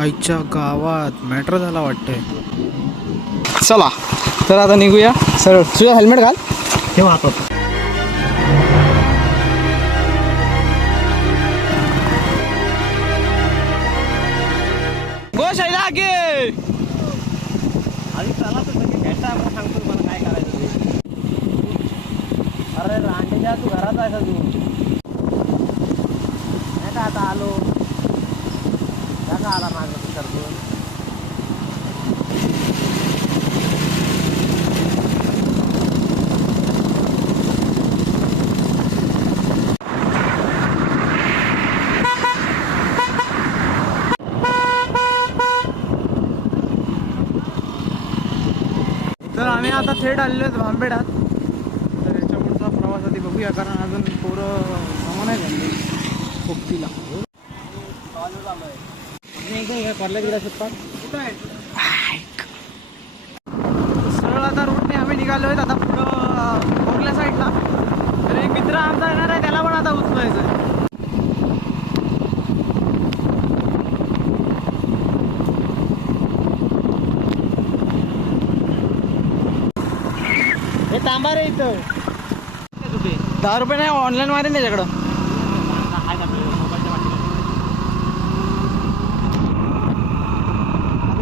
आईच्या गावात मॅटर झाला वाटतंय. चला तर आता निघूया सरळ. तुझं हेल्मेट घाल ठेवा हातात. गो शैला गे. आधी चला तर सगळी भेटा, आपण सांगतो तुम्हाला काय करायचं ते. अरे रांडेच्या तू घरात आहे का तू? नाही का आता आलो का आला माझं तू सरकून. तर आम्ही आता थेट आलेलो आहेत भांबेडात. तर याच्या पुढचा प्रवास आधी बघूया, कारण अजून पोरं सामान आहे त्यांनी पोपटीला. सरळ आता रूटने आम्ही निघालो आहेत. आता पुढं मोरल्या साईडला. तर एक मित्र आमचा येणार आहे, त्याला पण आता उचलायचं आहे. हे तांबा रे इथं. 10 रुपये नाही, ऑनलाईन मारेन त्याच्याकडं.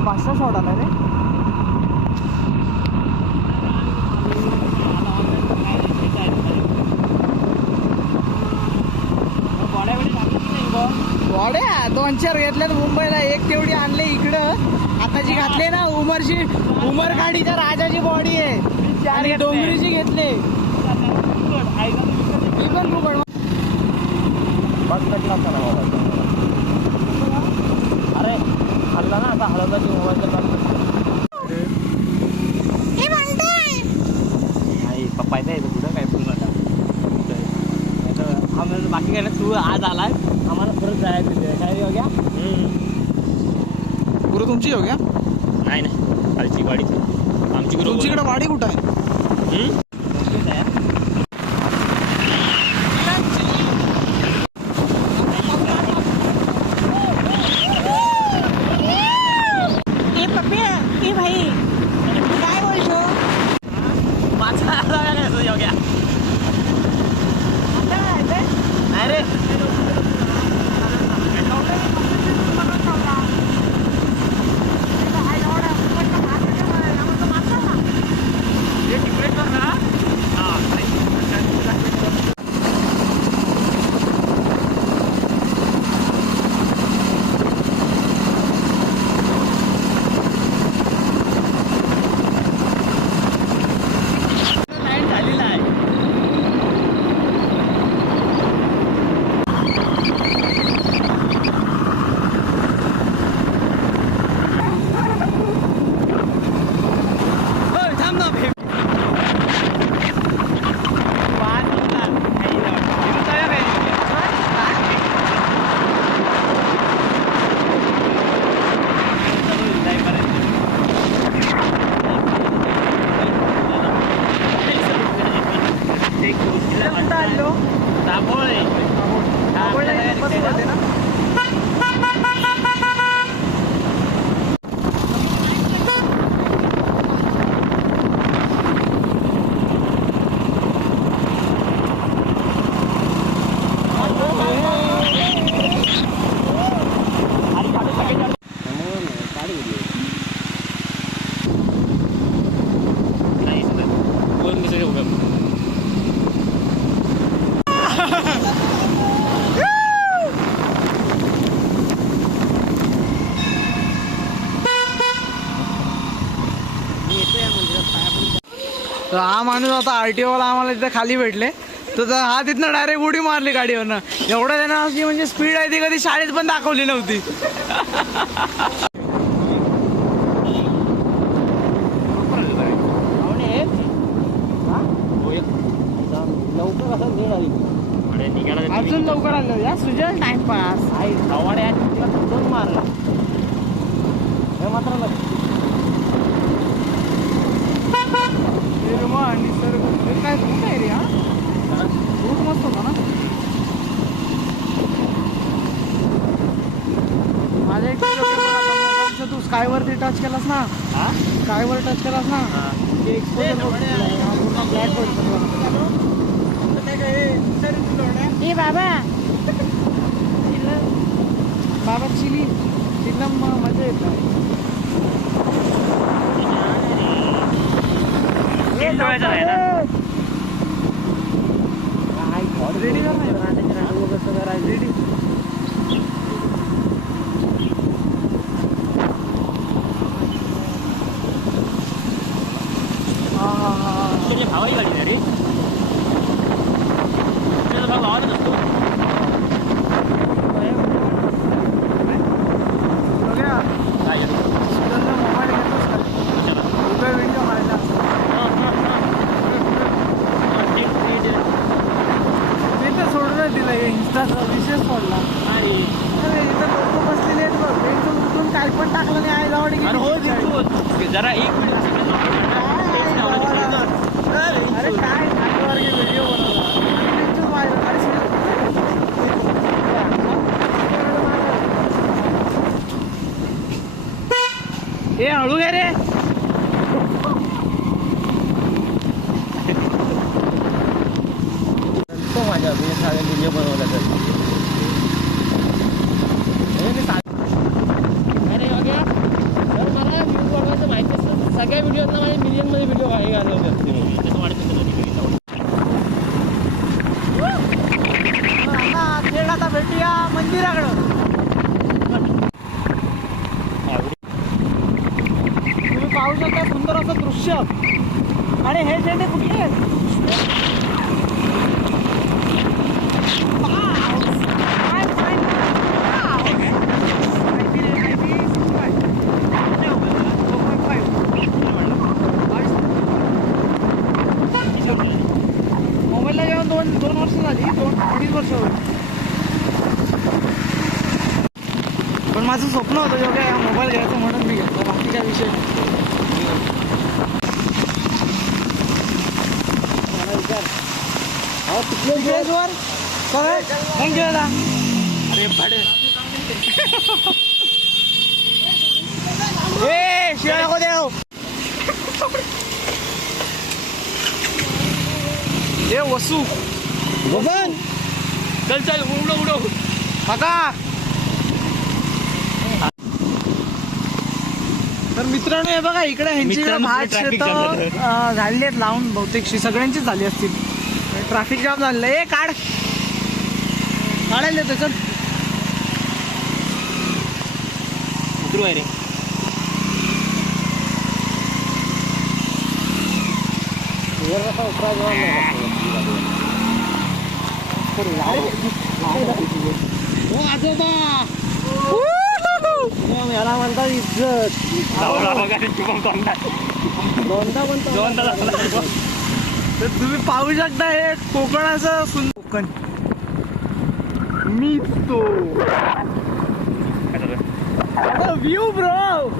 पाचशा शॉट आला रे. गोड्या 2-4 घेतल्यात मुंबईला, एक तेवढी आणले इकडं. आता जी घातली ना उमरगाडीच्या राजाची बॉडी आहे आणि डोंगरीची घेतली. मी पण फुकट. अरे हल्ला ना आता हळदाची मोबाईलचा नाही पप्पा येतं पुढं काय पूर्ण आम्हाला बाकी काय ना. तू आज आलाय, आम्हाला परत जायचं तिथे काय हो गया. गुरु तुमची हो गया? नाही नाही खालची गाडी आमची. तुमच्याकडे वाडी कुठं आहे? तर हा माणूस आता RTO वाला आम्हाला तिथे खाली भेटले. तर हा तिथनं डायरेक्ट उडी मारली गाडीवरनं. एवढं त्यांना म्हणजे स्पीड आहे ती कधी शाळेत पण दाखवली नव्हती. अजून लवकर आलं या सुजल टाइमपास मारला हे मात्र निसर्ग काय खूप आहे रे. हा रूट मस्त होता ना. माझ्या एक काय वरती टच केलास ना, काय वर टच केलास ना, बाबा बाबा चिली तिथलं मजा येत रेडी रेडी तुझ्या भावाची गाडी आहे रे, तुझ्या भाव भावाने नसतो. काय आहे? मोबाईल घेतोस का? कशाला? उभ्या व्हिडिओ काढला मी तर सोडूनच दिलं इंस्टाचा विशेष पडला. आणि अरे इथं लोक बसलेले आहेत बघ, एकदम उठून काय पण टाकलं नाही आई लावडी अरे हो दिसतो. जरा एक मिनिट अरे काय व्हिडिओ हे हळू घे रे. तो माझ्या व्हिडिओ बनवला तर अरे बघा, तर मला व्ह्यूज बनवायचं माहिती असतं. सगळ्या व्हिडिओतला माझ्या मिलियनमध्ये व्हिडिओ घालवले असते मी. त्याचं वाढत थेट आता भेटूया मंदिराकडं. तुम्ही पाहू शकता सुंदर असं दृश्य. आणि हे झेंडे कुठले आहेत? मोबाईलला जेव्हा दोन वर्ष झाली, 2-2.5 वर्ष होईल. पण माझं स्वप्न होतं जेव्हा काय मोबाईल घ्यायचं म्हणून मी घेतला, बाकी काय विषय नाही. वर थँक्यू दादा. अरे भाडे ए शिवाय नको देव. हे वसू बघन चल चल उडव उडव काका. तर मित्रांनो हे बघा इकडे ह्यांची मित्रांनो, भात traffic शेतं jam झालं. झाली आहेत लावून, बहुतेकशी सगळ्यांचीच झाली असतील. ट्रॅफिक जाम झालेलं आहे. काढायला येतं चल. उतरू आहे रे. याला म्हणतात इज्जत. तर तुम्ही पाहू शकता हे कोकणाचं सुंदर कोकण. मी तो व्ह्यू ब्रो.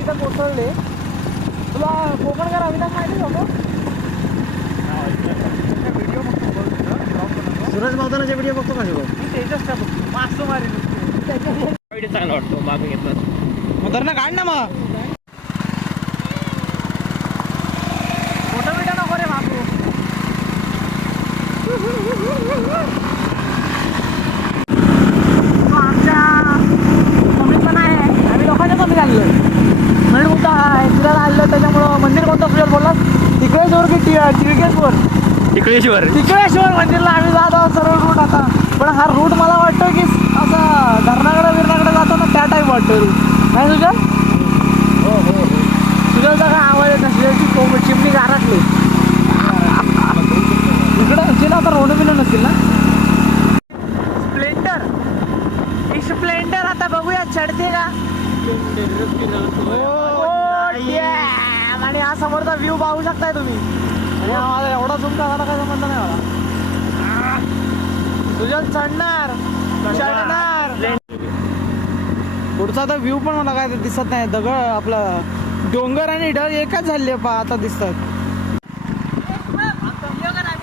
इथं कोसळले. तुला कोकणकर अविनाश माहिती होतं? व्हिडिओ बघतो, सुरज मावतानाचे व्हिडिओ बघतो का मी त्याच्याच का बघतो, मास्क मारी चांगला वाटतो मागं घेतला. तर ना काढ ना मग फोटो बिटो नको रे बापू. आमच्या कमीत पण आहे, आम्ही लोकांच्या कमी झालेलो. म्हणून होता फिरायला आलेलं, त्याच्यामुळं मंदिर कोणतं फिरायला बोललास? तिकडेश्वर की टिळकेश्वर? तिकडेश्वर मंदिरला आम्ही जात आहोत सर्व रूट आता. पण हा रूट मला वाटतं की असं धरणाकडे जातो ना त्या टाईप वाटतं रूट, नाही तुझ्या? तुझ्याचा काय आवाज येत नसल्याची चिमणी गारटली इकडं असेल आता. रोड बिलं नसतील ना. स्प्लेंडर आता बघूया चढते का. आणि हा समोरचा व्ह्यू पाहू शकताय तुम्ही. आणि हा माझा एवढा झुम टाकायला काय संबंध नाही मला. तुझ्या चढणार. पुढचा आता व्ह्यू पण मला काय दिसत नाही. दगड आपलं डोंगर आणि ढग एकाच झाले पा आता दिसतात.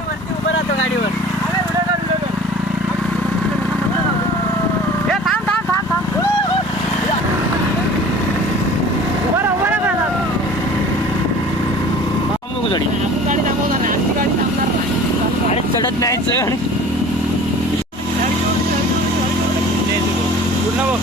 वरती उभं राहतो गाडीवर. काय चढ पूर्ण बघ.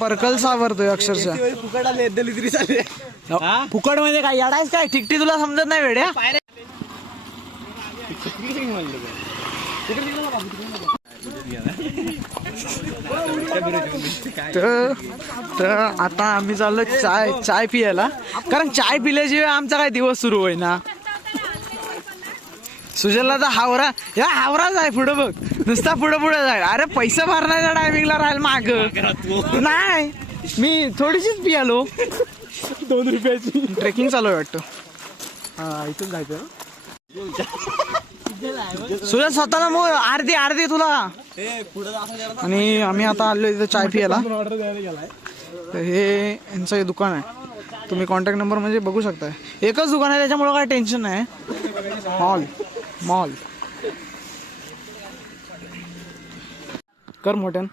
पर्कल सावरतोय अक्षरशः. फुकट आले दलितरी चालले. फुकट म्हणजे काय येडायच काय ठिकठी तुला समजत नाही वेड्या. तर आता आम्ही चाललो चाय पियाला, कारण चाय पिल्याशिवाय आमचा काय दिवस सुरू होईना. सुजलला तर हावराच आहे पुढं बघ, नुसता पुढे जाईल. अरे पैसा भरण्याच्या टायमिंगला राहील माग नाही. मी थोडीशीच पियालो 2 रुपयाची. ट्रेकिंग चालू आहे वाटतं. हा इथून जायचं. सुजल स्वतःला मग अर्धी तुला. आणि आम्ही आता आलो इथं चाय पियाला. तर हे यांचं हे दुकान आहे. तुम्ही कॉन्टॅक्ट नंबर म्हणजे बघू शकताय. एकच दुकान आहे त्याच्यामुळे काय टेन्शन नाही. मॉल कर मोठ्यान.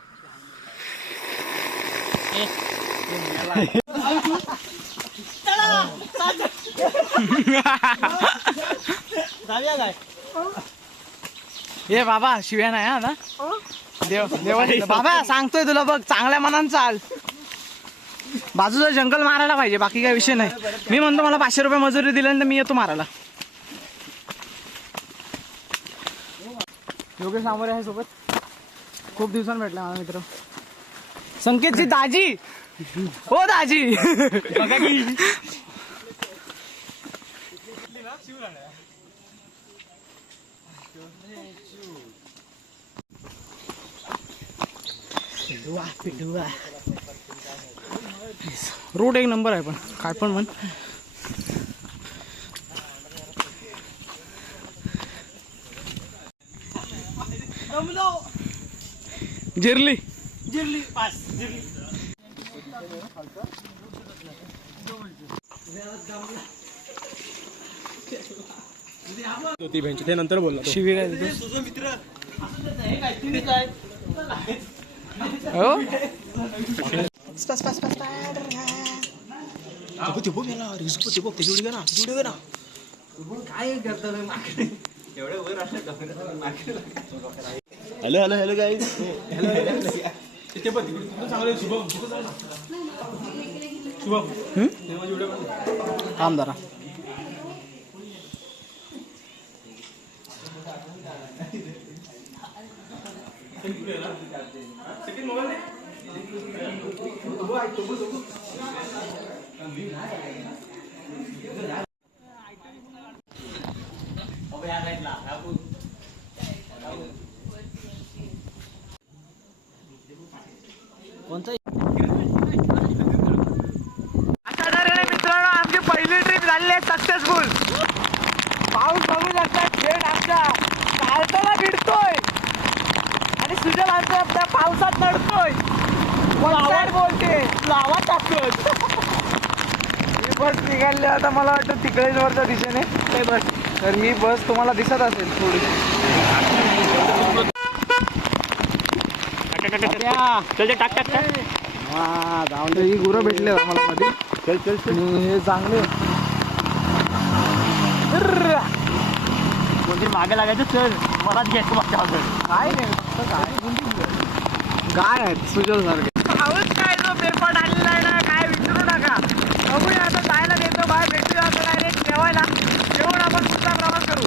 ये बाबा शिव्या नाही हा ना. देव बाबा सांगतोय तुला बघ, चांगल्या मनानं चाल. बाजूला जंगल मारायला पाहिजे, बाकी काय विषय नाही. मी म्हणतो मला 500 रुपये मजुरी दिल्यानंतर मी येतो मारायला. योगेश सामोरे आहे सोबत. खूप दिवसांनी भेटला माझा मित्र संकेतची दाजी. हो दाजी. रोड एक नंबर आहे, पण काय पण म्हण. जिरली पास. ते नंतर बोलला शिवी काय मित्र. Hello guys. आमदारा कोणता. अशा तऱ्हेने मित्रांनो आमची पहिली ट्रिप झालेली आहे सक्सेसफुल. पाऊस बघू शकता थेट आमच्या काळताला भिडतोय आणि सुजल आमच्या पावसात नडतोय. आवाज बोलते आवाज टाकतोय. ही बस निघाली आता मला वाटतं तिकडेवरच्या दिशेने ते बस. तर ही बस तुम्हाला दिसत असेल थोडी. ही गुरं भेटले आम्हाला मध्ये. चल हे चांगले कोणतरी मागे लागायचं. चल मलाच घ्यायचं मागच्या काय नाही फक्त गाय आहेत सुजल सारखे. पाऊस काय जो पेरपाट आलेला आहे ना, काय विचारू नका. बघूया आता जायला देतो बाहेर. भेटूया आता डायरेक्ट जेवायला. जेवण आपण पुढचा प्रवास करू.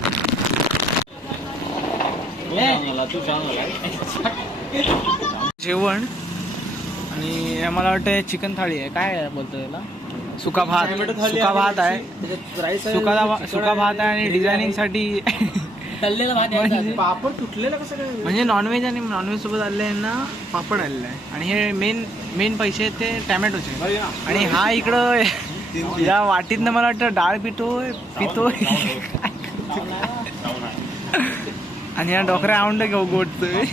जेवण आणि मला वाटतं चिकन थाळी आहे. काय बोलतो त्याला, सुका भात आहे. सुका भात आहे आणि डिझायनिंग साठी तळलेला भात. पापड तुटलेला कसं काय. म्हणजे नॉनव्हेज आणि नॉनव्हेज सोबत आलेले आहे ना पापड आलेला आहे. आणि हे मेन पैसे आहेत ते टॅमॅटोचे. आणि हा इकडं या वाटीतनं मला वाटतं डाळ पितोय. आणि या डोकऱ्या आवंड गोडतोय.